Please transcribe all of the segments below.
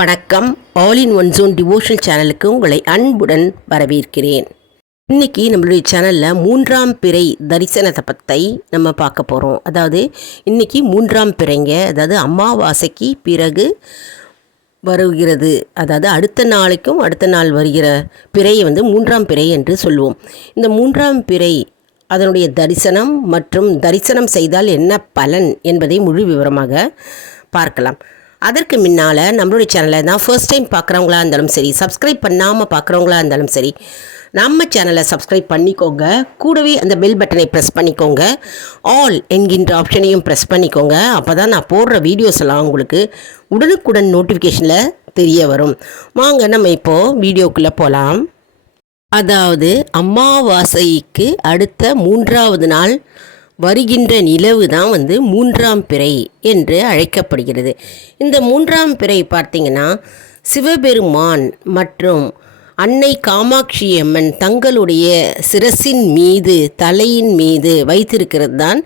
வணக்கம். All in one zone devotional சேனலுக்கு உங்களை அன்புடன் வரவேற்கிறேன். இன்றைக்கி நம்மளுடைய சேனலில் மூன்றாம் பிறை தரிசனத்தை பற்றி நம்ம பார்க்க போகிறோம் அதாவது இன்றைக்கி மூன்றாம் பிறைங்க அதாவது அமாவாசைக்கு பிறகு வருகிறது. அதாவது அடுத்த நாளைக்கும் அடுத்த நாள் வருகிற பிறையை வந்து மூன்றாம் பிறை என்று சொல்லுவோம். இந்த மூன்றாம் பிறை அதனுடைய தரிசனம் மற்றும் தரிசனம் செய்தால் என்ன பலன் என்பதை முழு விவரமாக பார்க்கலாம். அதற்கு முன்னால் நம்மளுடைய சேனலை தான் ஃபர்ஸ்ட் டைம் பார்க்குறவங்களா இருந்தாலும் சரி சப்ஸ்கிரைப் பண்ணாமல் பார்க்குறவங்களா இருந்தாலும் சரி நம்ம சேனலை சப்ஸ்கிரைப் பண்ணிக்கோங்க. கூடவே அந்த பெல் பட்டனை ப்ரெஸ் பண்ணிக்கோங்க. ஆல் என்கின்ற ஆப்ஷனையும் ப்ரெஸ் பண்ணிக்கோங்க. அப்போ தான் நான் போடுற வீடியோஸ் எல்லாம் உங்களுக்கு உடனுக்குடன் நோட்டிஃபிகேஷனில் தெரிய வரும். வாங்க நம்ம இப்போது வீடியோக்குள்ளே போகலாம் அதாவது அமாவாசைக்கு அடுத்த மூன்றாவது நாள் வருகின்ற நிலவு தான் வந்து மூன்றாம் பிறை என்று அழைக்கப்படுகிறது. இந்த மூன்றாம் பிறை பார்த்திங்கன்னா சிவபெருமான் மற்றும் அன்னை காமாட்சி அம்மன் தங்களுடைய சிரசின் மீது தலையின் மீது வைத்திருக்கிறது தான்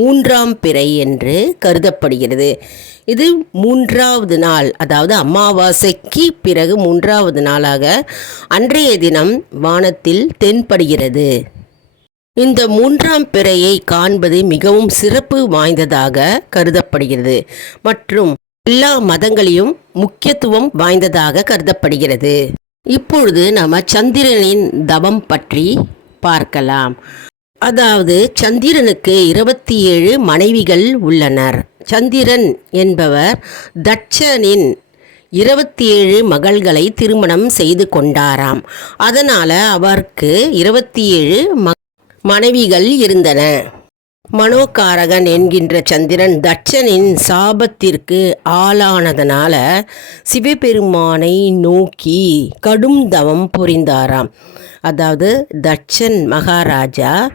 மூன்றாம் பிறை என்று கருதப்படுகிறது. இது மூன்றாவது நாள் அதாவது அமாவாசைக்கு பிறகு மூன்றாவது நாளாக அன்றைய தினம் வானத்தில் தென்படுகிறது. இந்த மூன்றாம் பிறையை காண்பது மிகவும் சிறப்பு வாய்ந்ததாக கருதப்படுகிறது. மற்றும் எல்லா மதங்களையும் முக்கியத்துவம் வாய்ந்ததாக கருதப்படுகிறது. இப்பொழுது நம்ம சந்திரனின் தவம் பற்றி பார்க்கலாம். அதாவது சந்திரனுக்கு இருபத்தி ஏழு மனைவிகள் உள்ளனர். சந்திரன் என்பவர் தட்சனின் இருபத்தி ஏழு மகள்களை திருமணம் செய்து கொண்டாராம். அதனால் அவருக்கு இருபத்தி ஏழு ம மனைவிகள் இருந்தன. மனோகாரகன் என்கின்ற சந்திரன் தட்சனின் சாபத்திற்கு ஆளானதனால சிவபெருமானை நோக்கி கடும் தவம் புரிந்தாராம். அதாவது தட்சன் மகாராஜா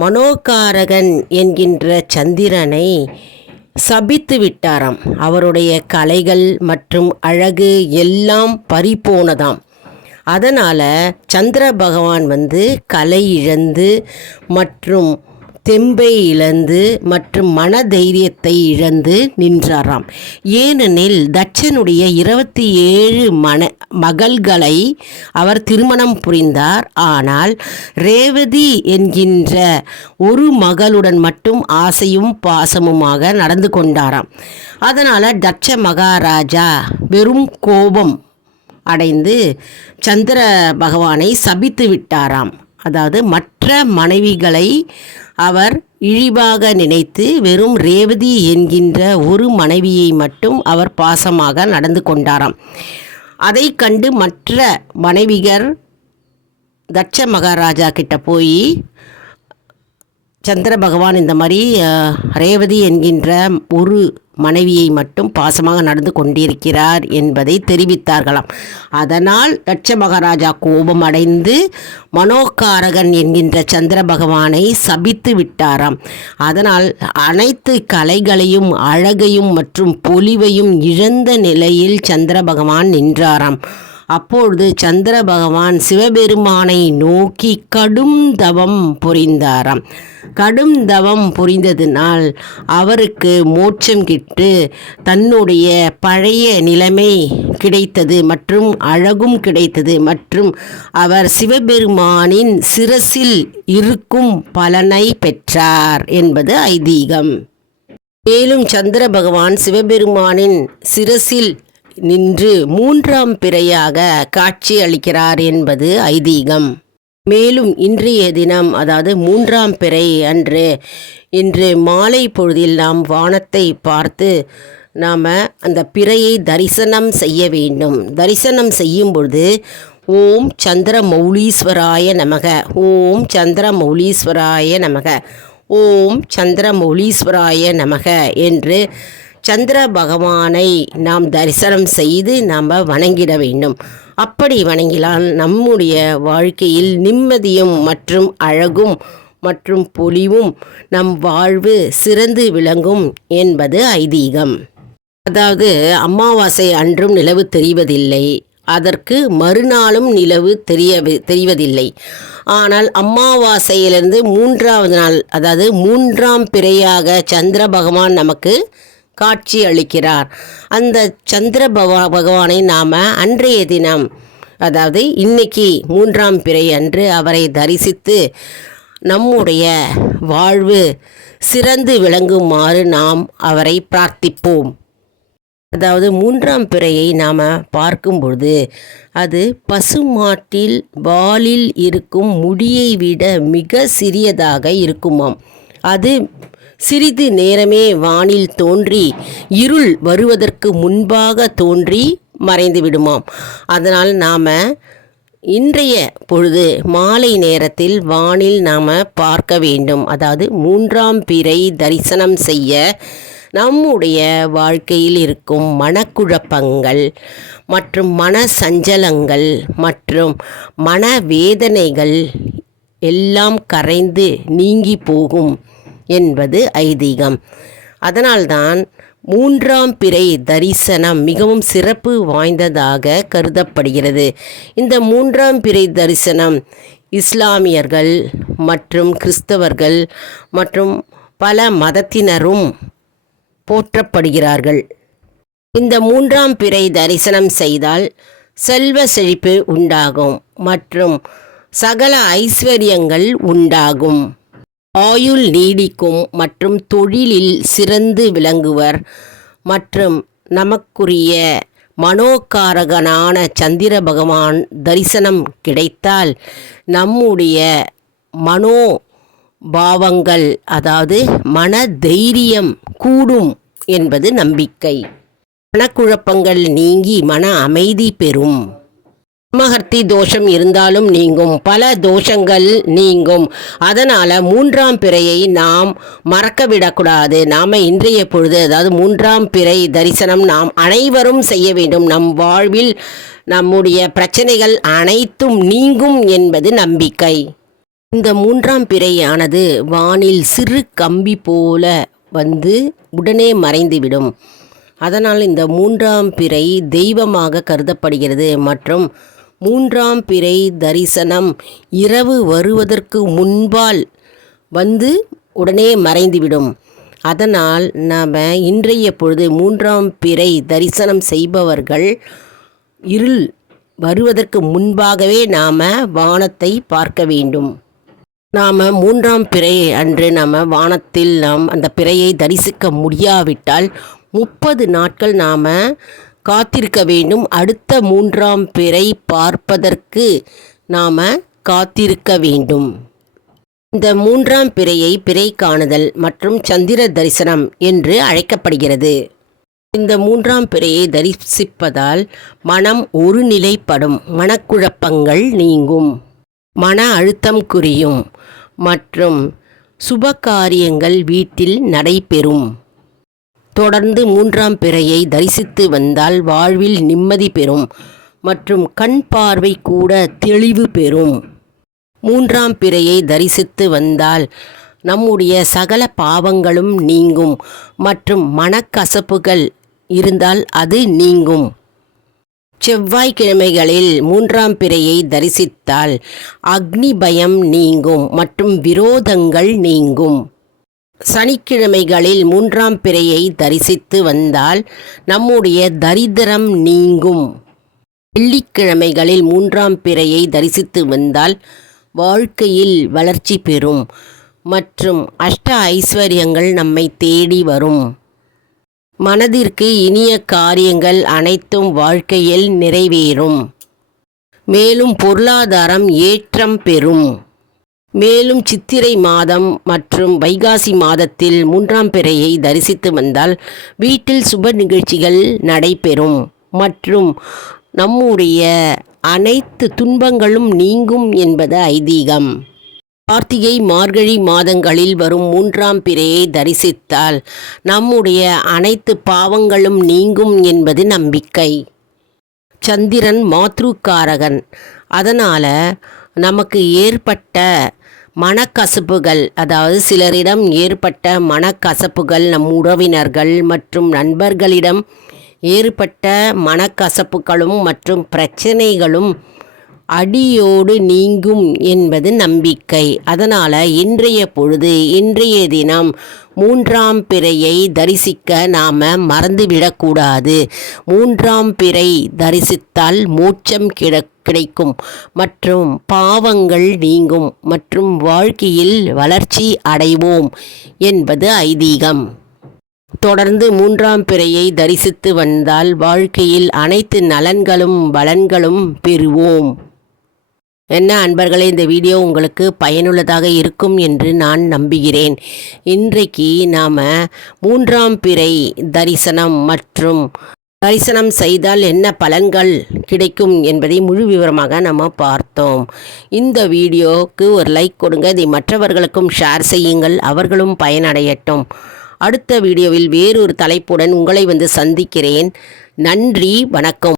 மனோகாரகன் என்கின்ற சந்திரனை சபித்து விட்டாராம். அவருடைய கலைகள் மற்றும் அழகு எல்லாம் பறிபோனதாம். அதனால் சந்திர பகவான் வந்து கலை இழந்து மற்றும் தெம்பை இழந்து மற்றும் மன தைரியத்தை இழந்து நின்றாராம். ஏனெனில் தட்சனுடைய இருபத்தி ஏழு மன மகள்களை அவர் திருமணம் புரிந்தார். ஆனால் ரேவதி என்கின்ற ஒரு மகளுடன் மட்டும் ஆசையும் பாசமுமாக நடந்து கொண்டாராம். அதனால் தட்ச மகாராஜா வெறும் கோபம் அடைந்து சந்திர பகவானை சபித்து விட்டாராம். அதாவது மற்ற மனைவிகளை அவர் இழிவாக நினைத்து வெறும் ரேவதி என்கின்ற ஒரு மனைவியை மட்டும் அவர் பாசமாக நடந்து கொண்டாராம். அதை கண்டு மற்ற மனைவிகர் தட்ச மகாராஜா கிட்ட போய் சந்திர பகவான் இந்த மாதிரி ரேவதி என்கின்ற ஒரு மனைவியை மட்டும் பாசமாக நடந்து கொண்டிருக்கிறார் என்பதை தெரிவித்தார்களாம். அதனால் தட்ச மகாராஜா கோபம் அடைந்து மனோகாரகன் என்கின்ற சந்திர பகவானை சபித்து விட்டாராம். அதனால் அனைத்து கலைகளையும் அழகையும் மற்றும் பொலிவையும் இழந்த நிலையில் சந்திர பகவான் நின்றாராம். அப்பொழுது சந்திர பகவான் சிவபெருமானை நோக்கி கடும் தவம் புரிந்தாராம். கடும் தவம் புரிந்ததினால் அவருக்கு மோட்சம் கிட்டு தன்னுடைய பழைய நிலைமை கிடைத்தது மற்றும் அழகும் கிடைத்தது மற்றும் அவர் சிவபெருமானின் சிரசில் இருக்கும் பலனை பெற்றார் என்பது ஐதீகம். மேலும் சந்திர பகவான் சிவபெருமானின் சிரசில் நின்று மூன்றாம் பிறையாக காட்சி அளிக்கிறார் என்பது ஐதீகம். மேலும் இன்றைய தினம் அதாவது மூன்றாம் பிறை அன்று இன்று மாலை பொழுதில் நாம் வானத்தை பார்த்து நாம் அந்த பிறையை தரிசனம் செய்ய வேண்டும். தரிசனம் செய்யும் பொழுது ஓம் சந்திர மௌலீஸ்வராய நமக ஓம் சந்திர மௌலீஸ்வராய நமக ஓம் சந்திர மௌலீஸ்வராய நமக என்று சந்திர பகவானை நாம் தரிசனம் செய்து நாம் வணங்கிட வேண்டும். அப்படி வணங்கினால் நம்முடைய வாழ்க்கையில் நிம்மதியும் மற்றும் அழகும் மற்றும் பொலிவும் நம் வாழ்வு சிறந்து விளங்கும் என்பது ஐதீகம். அதாவது அமாவாசை அன்றும் நிலவு தெரிவதில்லை. அதற்கு மறுநாளும் நிலவு தெரிய தெரிவதில்லை. ஆனால் அமாவாசையிலிருந்து மூன்றாவது நாள் அதாவது மூன்றாம் பிறையாக சந்திர பகவான் நமக்கு காட்சி அளிக்கிறார். அந்த சந்திர பகவா பகவானை நாம் அன்றைய தினம் அதாவது இன்னைக்கு மூன்றாம் பிறை அன்று அவரை தரிசித்து நம்முடைய வாழ்வு சிறந்து விளங்குமாறு நாம் அவரை பிரார்த்திப்போம். அதாவது மூன்றாம் பிறையை நாம் பார்க்கும்பொழுது அது பசுமாட்டில் வாலில் இருக்கும் முடியை விட மிக சிறியதாக இருக்குமாம். அது சிறிது நேரமே வானில் தோன்றி இருள் வருவதற்கு முன்பாக தோன்றி மறைந்து விடுமாம். அதனால் நாம் இன்றைய பொழுது மாலை நேரத்தில் வானில் நாம் பார்க்க வேண்டும். அதாவது மூன்றாம் பிறை தரிசனம் செய்ய நம்முடைய வாழ்க்கையில் இருக்கும் மனக்குழப்பங்கள் மற்றும் மன சஞ்சலங்கள் மற்றும் மனவேதனைகள் எல்லாம் கரைந்து நீங்கி போகும் என்பது ஐதீகம். அதனால்தான் மூன்றாம் பிறை தரிசனம் மிகவும் சிறப்பு வாய்ந்ததாக கருதப்படுகிறது. இந்த மூன்றாம் பிறை தரிசனம் இஸ்லாமியர்கள் மற்றும் கிறிஸ்தவர்கள் மற்றும் பல மதத்தினரும் போற்றப்படுகிறார்கள். இந்த மூன்றாம் பிறை தரிசனம் செய்தால் செல்வ செழிப்பு உண்டாகும் மற்றும் சகல ஐஸ்வர்யங்கள் உண்டாகும். ஆயுள் நீடிக்கும் மற்றும் தொழிலில் சிறந்து விளங்குவர். மற்றும் நமக்குரிய மனோகாரகனான சந்திர பகவான் தரிசனம் கிடைத்தால் நம்முடைய மனோ பாவங்கள் அதாவது மன தைரியம் கூடும் என்பது நம்பிக்கை. மனக்குழப்பங்கள் நீங்கி மன அமைதி பெறும். மகர்த்தி தோஷம் இருந்தாலும் நீங்கும். பல தோஷங்கள் நீங்கும். அதனால் மூன்றாம் பிறையை நாம் மறக்க விடக்கூடாது நாம் இன்றைய பொழுது அதாவது மூன்றாம் பிறை தரிசனம் நாம் அனைவரும் செய்ய வேண்டும். நம் வாழ்வில் நம்முடைய பிரச்சனைகள் அனைத்தும் நீங்கும் என்பது நம்பிக்கை. இந்த மூன்றாம் பிறையானது வானில் சிறு கம்பி போல வந்து உடனே மறைந்துவிடும். அதனால் இந்த மூன்றாம் பிறை தெய்வமாக கருதப்படுகிறது. மற்றும் மூன்றாம் பிறை தரிசனம். இரவு வருவதற்கு முன்பால் வந்து உடனே மறைந்துவிடும். அதனால் நாம் இன்றைய பொழுது மூன்றாம் பிறை தரிசனம் செய்பவர்கள் இருள் வருவதற்கு முன்பாகவே நாம் வானத்தை பார்க்க வேண்டும். நாம் மூன்றாம் பிறை அன்று நாம் வானத்தில் நாம் அந்த பிறையை தரிசிக்க முடியாவிட்டால் முப்பது நாட்கள் நாம் காத்திருக்க வேண்டும். அடுத்த மூன்றாம் பிறை பார்ப்பதற்கு நாம் காத்திருக்க வேண்டும். இந்த மூன்றாம் பிறையை பிறை காணுதல் மற்றும் சந்திர தரிசனம் என்று அழைக்கப்படுகிறது. இந்த மூன்றாம் பிறையை தரிசிப்பதால் மனம் ஒருநிலைப்படும். மனக்குழப்பங்கள் நீங்கும். மன அழுத்தம் குறையும். மற்றும் சுப காரியங்கள் வீட்டில் நடைபெறும். தொடர்ந்து மூன்றாம் பிறையை தரிசித்து வந்தால் வாழ்வில் நிம்மதி பெறும் மற்றும் கண் பார்வை கூட தெளிவு பெறும். மூன்றாம் பிறையை தரிசித்து வந்தால் நம்முடைய சகல பாவங்களும் நீங்கும் மற்றும் மனக்கசப்புகள் இருந்தால் அது நீங்கும். செவ்வாய்க்கிழமைகளில் மூன்றாம் பிறையை தரிசித்தால் அக்னி பயம் நீங்கும் மற்றும் விரோதங்கள் நீங்கும். சனிக்கிழமைகளில் மூன்றாம் பிறையை தரிசித்து வந்தால் நம்முடைய தரித்திரம் நீங்கும். வெள்ளிக்கிழமைகளில் மூன்றாம் பிறையை தரிசித்து வந்தால் வாழ்க்கையில் வளர்ச்சி பெறும் மற்றும் அஷ்ட ஐஸ்வர்யங்கள் நம்மை தேடி வரும். மனதிற்கு இனிய காரியங்கள் அனைத்தும் வாழ்க்கையில் நிறைவேறும். மேலும் பொருளாதாரம் ஏற்றம் பெறும். மேலும் சித்திரை மாதம் மற்றும் வைகாசி மாதத்தில் மூன்றாம் பிறையை தரிசித்து வந்தால் வீட்டில் சுப நிகழ்ச்சிகள் நடைபெறும். மற்றும் நம்முடைய அனைத்து துன்பங்களும் நீங்கும் என்பது ஐதீகம். கார்த்திகை மார்கழி மாதங்களில் வரும் மூன்றாம் பிறையை தரிசித்தால் நம்முடைய அனைத்து பாவங்களும் நீங்கும் என்பது நம்பிக்கை. சந்திரன் மாத்ருக்காரகன். அதனால் நமக்கு ஏற்பட்ட மனக்கசப்புகள் அதாவது சிலரிடம் ஏற்பட்ட மனக்கசப்புகள் நம் உறவினர்கள் மற்றும் நண்பர்களிடம் ஏற்பட்ட மனக்கசப்புகளும் மற்றும் பிரச்சனைகளும் அடியோடு நீங்கும் என்பது நம்பிக்கை. அதனால் இன்றைய பொழுது இன்றைய தினம் மூன்றாம் பிறையை தரிசிக்க நாம் மறந்துவிடக்கூடாது. மூன்றாம் பிறை தரிசித்தால் மோட்சம் கிட கிடைக்கும். மற்றும் பாவங்கள் நீங்கும். மற்றும் வாழ்க்கையில் வளர்ச்சி அடைவோம் என்பது ஐதீகம். தொடர்ந்து மூன்றாம் பிறையை தரிசித்து வந்தால் வாழ்க்கையில் அனைத்து நலன்களும் பலன்களும் பெறுவோம். என்ன அன்பர்களே இந்த வீடியோ உங்களுக்கு பயனுள்ளதாக இருக்கும் என்று நான் நம்புகிறேன். இன்றைக்கு நாம் மூன்றாம் பிறை தரிசனம் மற்றும் தரிசனம் செய்தால் என்ன பலன்கள் கிடைக்கும் என்பதை முழு விவரமாக நம்ம பார்த்தோம். இந்த வீடியோவுக்கு ஒரு லைக் கொடுங்க இதை மற்றவர்களுக்கும் ஷேர் செய்யுங்கள் அவர்களும் பயனடையட்டும். அடுத்த வீடியோவில் வேறொரு தலைப்புடன் உங்களை வந்து சந்திக்கிறேன். நன்றி வணக்கம்.